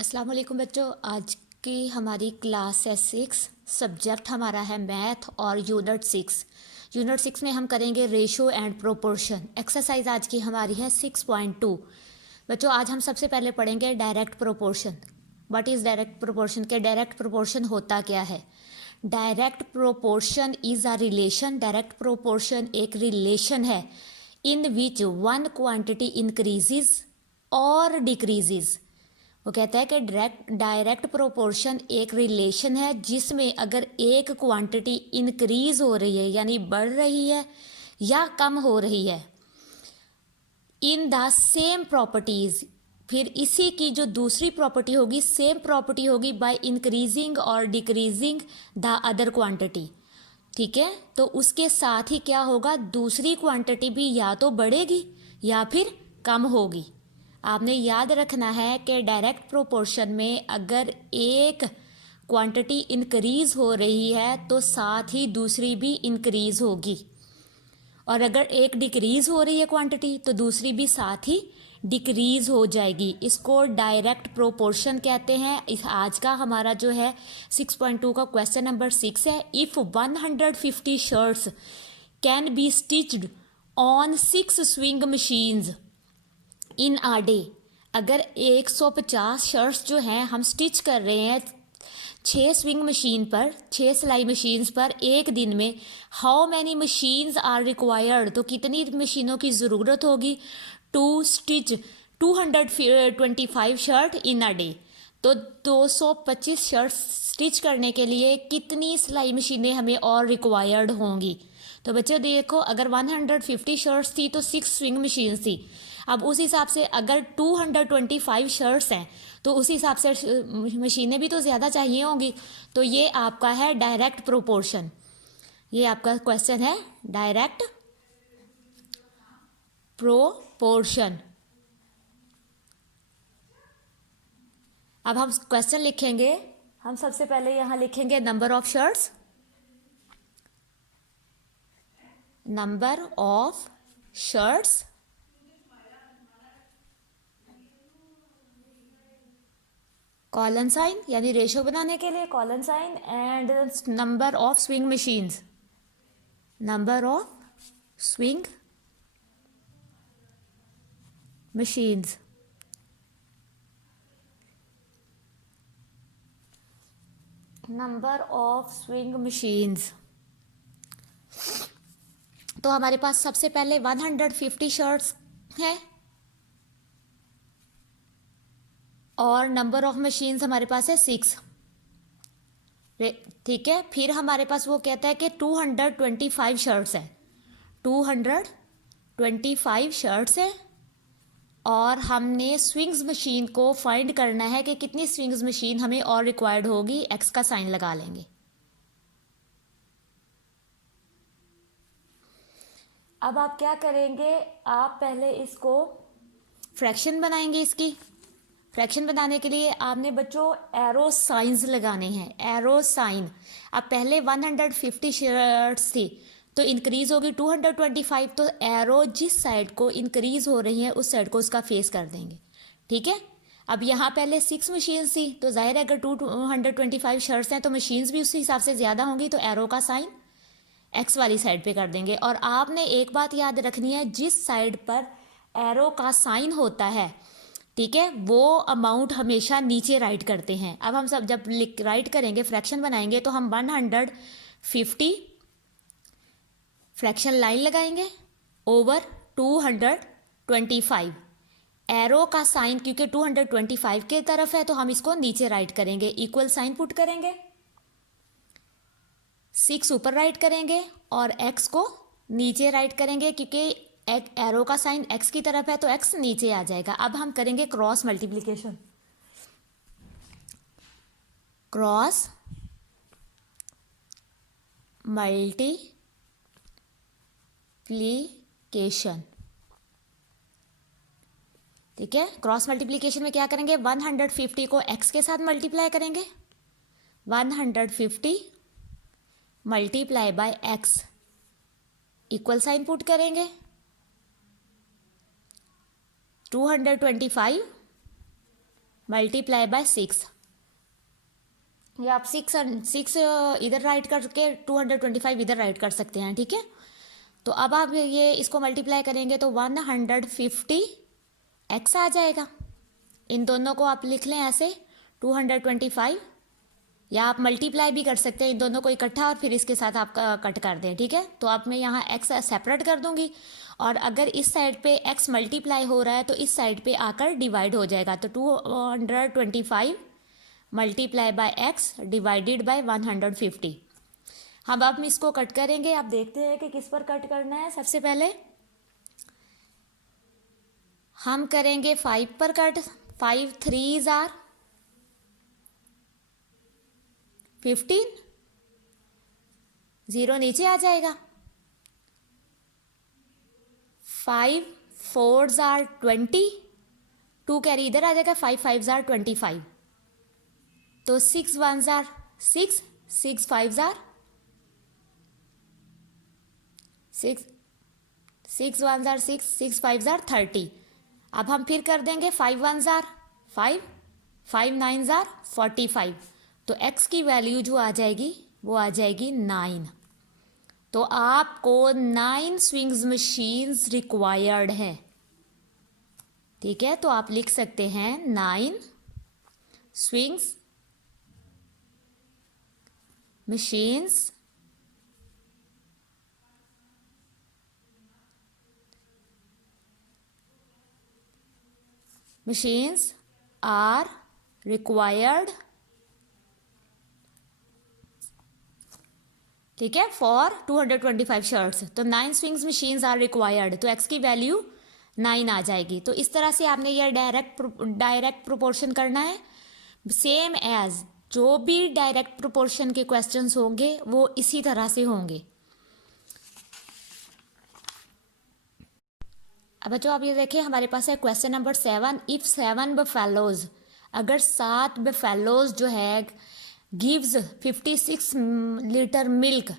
अस्सलाम वालेकुम बच्चों। आज की हमारी क्लास है 6। सब्जेक्ट हमारा है मैथ और यूनिट 6 में हम करेंगे रेशो एंड प्रोपोर्शन। एक्सरसाइज आज की हमारी है 6.2। बच्चों आज हम सबसे पहले पढ़ेंगे direct proportion. What is direct proportion? के डायरेक्ट प्रोपोर्शन होता क्या है? Direct proportion is a relation. Direct proportion एक रिलेशन है इन विच वन क्वांटिटी इंक्रीजेज और डिक्रीजेज। वो कहता है कि डायरेक्ट प्रोपोर्शन एक रिलेशन है जिसमें अगर एक क्वांटिटी इंक्रीज हो रही है यानी बढ़ रही है या कम हो रही है इन द सेम प्रॉपर्टीज, फिर इसी की जो दूसरी प्रॉपर्टी होगी सेम प्रॉपर्टी होगी बाय इंक्रीजिंग और डिक्रीजिंग द अदर क्वांटिटी। ठीक है, तो उसके साथ ही क्या होगा, दूसरी क्वांटिटी भी या तो बढ़ेगी या फिर कम होगी। आपने याद रखना है कि डायरेक्ट प्रोपोर्शन में अगर एक क्वांटिटी इंक्रीज हो रही है तो साथ ही दूसरी भी इंक्रीज होगी, और अगर एक डिक्रीज हो रही है क्वांटिटी तो दूसरी भी साथ ही डिक्रीज हो जाएगी। इसको डायरेक्ट प्रोपोर्शन कहते हैं। इस आज का हमारा जो है 6.2 का क्वेश्चन नंबर 6 है। If 150 shirts can be stitched on 6 sewing machines in a day. अगर 150 शर्ट्स जो हैं हम स्टिच कर रहे हैं 6 स्विंग मशीन पर, 6 सिलाई मशीन्स पर एक दिन में, how many machines are required, तो कितनी मशीनों की ज़रूरत होगी to stitch 225 shirt in a day. तो 225 शर्ट स्टिच करने के लिए कितनी सिलाई मशीनें हमें और रिक्वायर्ड होंगी। तो बच्चों देखो, अगर 150 शर्ट्स थी तो 6 स्विंग मशीन थी। अब उस हिसाब से अगर 225 शर्ट्स हैं तो उस हिसाब से मशीनें भी तो ज़्यादा चाहिए होंगी। तो ये आपका है डायरेक्ट प्रोपोर्शन। ये आपका क्वेश्चन है डायरेक्ट प्रोपोर्शन। अब हम क्वेश्चन लिखेंगे। हम सबसे पहले यहाँ लिखेंगे number of shirts, number of shirts colon sign, यानी रेशो बनाने के लिए colon sign, and number of sewing machines, number of sewing machines. Number of sewing machines. तो हमारे पास सबसे पहले 150 शर्ट्स है और नंबर ऑफ मशीन्स हमारे पास है 6। ठीक है, फिर हमारे पास वो कहता है कि 225 शर्ट्स है, 225 शर्ट्स है, और हमने स्विंग्स मशीन को फाइंड करना है कि कितनी स्विंग्स मशीन हमें और रिक्वायर्ड होगी। एक्स का साइन लगा लेंगे। अब आप क्या करेंगे, आप पहले इसको फ्रैक्शन बनाएंगे। इसकी फ्रैक्शन बनाने के लिए आपने बच्चों एरो साइंस लगाने हैं, एरो साइन। अब पहले 150 शर्ट्स थी तो इंक्रीज होगी 225, तो एरो जिस साइड को इंक्रीज हो रही है उस साइड को उसका फेस कर देंगे। ठीक है, अब यहाँ पहले 6 मशीन्स थी तो जाहिर है अगर 225 शर्ट्स हैं तो मशीन्स भी उसी हिसाब से ज़्यादा होंगी, तो एरो का साइन एक्स वाली साइड पे कर देंगे। और आपने एक बात याद रखनी है, जिस साइड पर एरो का साइन होता है, ठीक है, वो अमाउंट हमेशा नीचे राइट करते हैं। अब हम सब जब राइट करेंगे फ्रैक्शन बनाएंगे तो हम 150 फ्रैक्शन लाइन लगाएंगे ओवर 225। एरो का साइन क्योंकि 225 के तरफ है तो हम इसको नीचे राइट करेंगे, इक्वल साइन पुट करेंगे, 6 ऊपर राइट करेंगे और x को नीचे राइट करेंगे क्योंकि एक एरो का साइन x की तरफ है तो x नीचे आ जाएगा। अब हम करेंगे क्रॉस मल्टीप्लिकेशन, क्रॉस मल्टीप्लिकेशन। ठीक है, क्रॉस मल्टीप्लिकेशन में क्या करेंगे, 150 को x के साथ मल्टीप्लाई करेंगे, 150 multiply by x, equal sign put करेंगे, 225 मल्टीप्लाई बाय 6, या आप 6 इधर राइट करके 225 इधर राइट कर सकते हैं, ठीक है। तो अब आप ये इसको मल्टीप्लाई करेंगे तो 150 एक्स आ जाएगा। इन दोनों को आप लिख लें ऐसे 225, या आप मल्टीप्लाई भी कर सकते हैं इन दोनों को इकट्ठा और फिर इसके साथ आप कट कर दें, ठीक है। तो अब मैं यहाँ एक्स सेपरेट कर दूंगी, और अगर इस साइड पे एक्स मल्टीप्लाई हो रहा है तो इस साइड पे आकर डिवाइड हो जाएगा। तो 225 multiply by x divided by 150। हम अब इसको कट करेंगे। आप देखते हैं कि किस पर कट करना है। सबसे पहले हम करेंगे 5 पर कट। 5 3s आर 15, 0 नीचे आ जाएगा। 5 4s आर 20, 2 कैरी इधर आ जाएगा। 5 5s आर 25, तो 6 1s are 6, 6 5s are 6, 6 1s are 6, 6 5s are 30। अब हम फिर कर देंगे 5 1s आर 5, 5 9s आर 45। तो x की वैल्यू जो आ जाएगी वो आ जाएगी 9। तो आपको 9 स्विंग्स मशीन्स रिक्वायर्ड है, ठीक है। तो आप लिख सकते हैं 9 स्विंग्स machines are required, ठीक है, फॉर 225 शर्ट्स। तो 9 स्विंग्स मशीन्स आर रिक्वायर्ड, तो x की वैल्यू 9 आ जाएगी। तो इस तरह से आपने यह डायरेक्ट प्रोपोर्शन करना है, सेम एज जो भी डायरेक्ट प्रोपोर्शन के क्वेश्चंस होंगे वो इसी तरह से होंगे। अब बच्चों आप ये देखिए, हमारे पास है क्वेश्चन नंबर 7। इफ 7 बफेलोज, अगर 7 बफेलोज जो है गिव्स 56 लीटर मिल्क,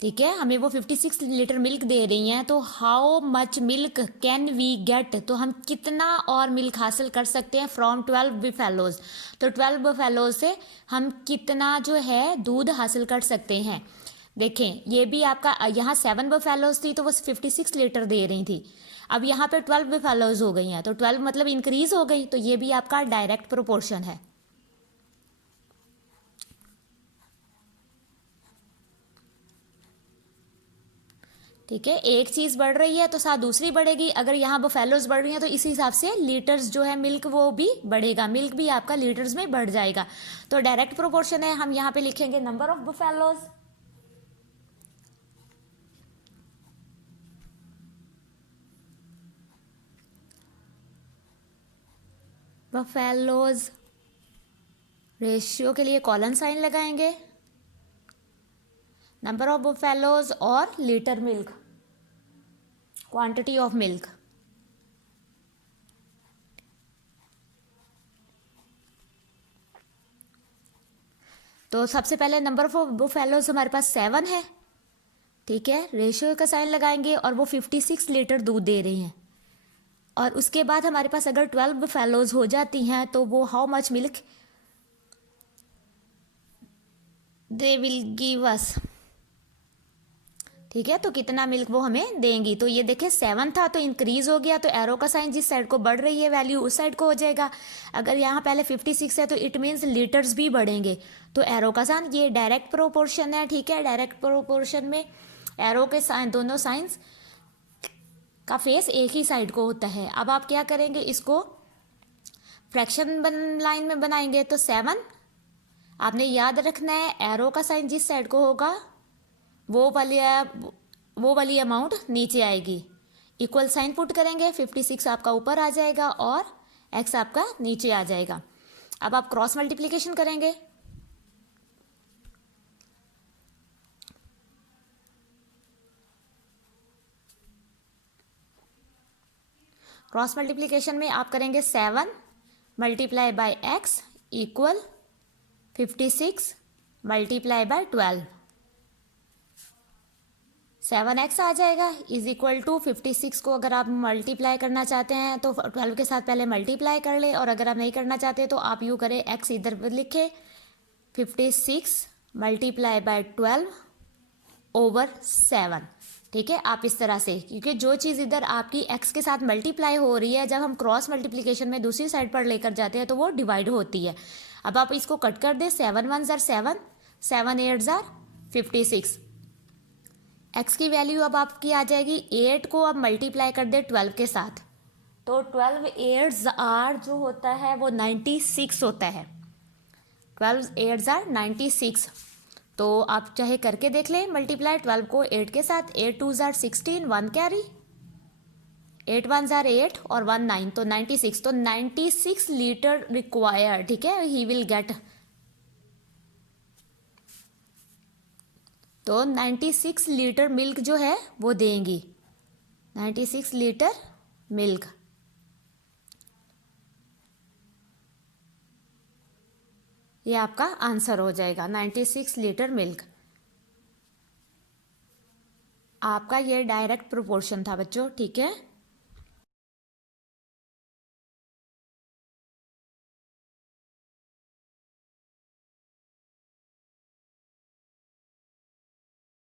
ठीक है, हमें वो 56 लीटर मिल्क दे रही हैं, तो how much milk can we get, तो हम कितना और मिल्क हासिल कर सकते हैं फ्रॉम 12 बफेलोज। तो 12 बफेलोज से हम कितना जो है दूध हासिल कर सकते हैं। देखें, ये भी आपका यहाँ 7 बफेलोज थी तो वो 56 लीटर दे रही थी। अब यहाँ पे 12 बफेलोज हो गई हैं, तो 12 मतलब इंक्रीज हो गई, तो ये भी आपका डायरेक्ट प्रोपोर्शन है, ठीक है। एक चीज़ बढ़ रही है तो साथ दूसरी बढ़ेगी। अगर यहाँ बफेलोज बढ़ रही हैं तो इसी हिसाब से लीटर्स जो है मिल्क वो भी बढ़ेगा, मिल्क भी आपका लीटर्स में बढ़ जाएगा। तो डायरेक्ट प्रोपोर्शन है। हम यहाँ पे लिखेंगे number of buffaloes, buffaloes ratio के लिए कॉलन साइन लगाएंगे, नंबर ऑफ बफेलोज और litre milk, quantity of milk. तो सबसे पहले नंबर ऑफ बफेलोज हमारे पास 7 है, ठीक है, रेशियो का साइन लगाएंगे और वो 56 लीटर दूध दे रही हैं। और उसके बाद हमारे पास अगर 12 बफेलोज हो जाती हैं तो वो how much milk they will give us, ठीक है, तो कितना मिल्क वो हमें देंगी। तो ये देखें 7 था तो इंक्रीज हो गया, तो एरो का साइन जिस साइड को बढ़ रही है वैल्यू उस साइड को हो जाएगा। अगर यहाँ पहले 56 है तो इट मीन्स लीटर्स भी बढ़ेंगे, तो एरो का साइन, ये डायरेक्ट प्रोपोर्शन है, ठीक है। डायरेक्ट प्रोपोर्शन में एरो के साइन, दोनों साइंस का फेस एक ही साइड को होता है। अब आप क्या करेंगे, इसको फ्रैक्शन लाइन में बनाएंगे। तो 7 आपने याद रखना है, एरो का साइन जिस साइड को होगा वो वाली अमाउंट नीचे आएगी। इक्वल साइन पुट करेंगे, 56 आपका ऊपर आ जाएगा और x आपका नीचे आ जाएगा। अब आप क्रॉस मल्टीप्लिकेशन करेंगे, क्रॉस मल्टीप्लिकेशन में आप करेंगे 7 multiply by x equal 56 multiply by 12। 7x आ जाएगा इज इक्वल टू 56 को अगर आप मल्टीप्लाई करना चाहते हैं तो 12 के साथ पहले मल्टीप्लाई कर ले, और अगर आप नहीं करना चाहते तो आप यूँ करें, x इधर लिखे 56 मल्टीप्लाई बाय 12 ओवर 7। ठीक है, आप इस तरह से, क्योंकि जो चीज़ इधर आपकी x के साथ मल्टीप्लाई हो रही है, जब हम क्रॉस मल्टीप्लिकेशन में दूसरी साइड पर लेकर जाते हैं तो वो डिवाइड होती है। अब आप इसको कट कर दें, 7 1 जार 7, 7 8 जार 56। x की वैल्यू अब आपकी आ जाएगी 8 को अब मल्टीप्लाई कर दे 12 के साथ, तो 12 8 जार जो होता है वो 96 होता है। 12 8 जार 96, तो आप चाहे करके देख लें मल्टीप्लाई 12 को 8 के साथ। 8 2 जार 16, 1 कैरी, 8 1 जार 8 और 1 9, तो 96, तो 96 लीटर रिक्वायर्ड। ठीक है, ही विल गेट, तो 96 लीटर मिल्क जो है वो देंगी, 96 लीटर मिल्क। ये आपका आंसर हो जाएगा, 96 लीटर मिल्क। आपका ये डायरेक्ट प्रोपोर्शन था बच्चों। ठीक है।